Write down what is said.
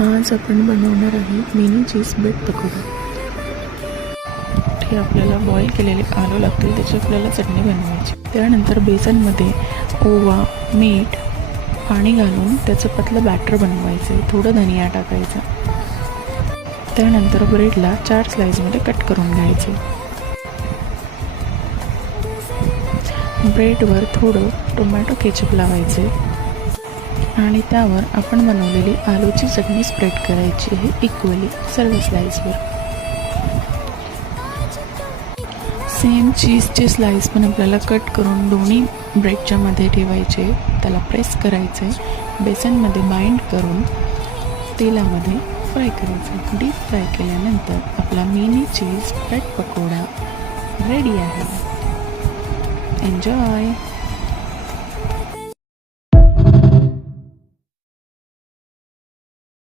आज आपण बनवणार आहे मिनी चीज ब्रेड पकोडा। हे आपल्याला बॉईल केलेले आलू लागतील, त्याची आपल्याला चटणी बनवायची। त्यानंतर बेसनमध्ये ओवा, मीठ, पाणी घालून त्याचं पतलं बॅटर बनवायचं। थोडं धनिया टाकायचा। त्यानंतर ब्रेडला 4 स्लाइसमध्ये कट करून घ्यायचे। ब्रेडवर थोडं टोमॅटो केचप लावायचे आणि त्यावर आपण बनवलेली आलूची चटणी स्प्रेड करायची आहे इक्वली सर्व स्लाइसवर। सेम चीजचे स्लाइस पण आपल्याला कट करून दोन्ही ब्रेडच्या मध्ये ठेवायचे। त्याला प्रेस करायचे, बेसनमध्ये बाइंड करून तेलामध्ये फ्राय करायचं। डीप फ्राय केल्यानंतर आपला मिनी चीज ब्रेड पकोडा रेडी आहे। एन्जॉय।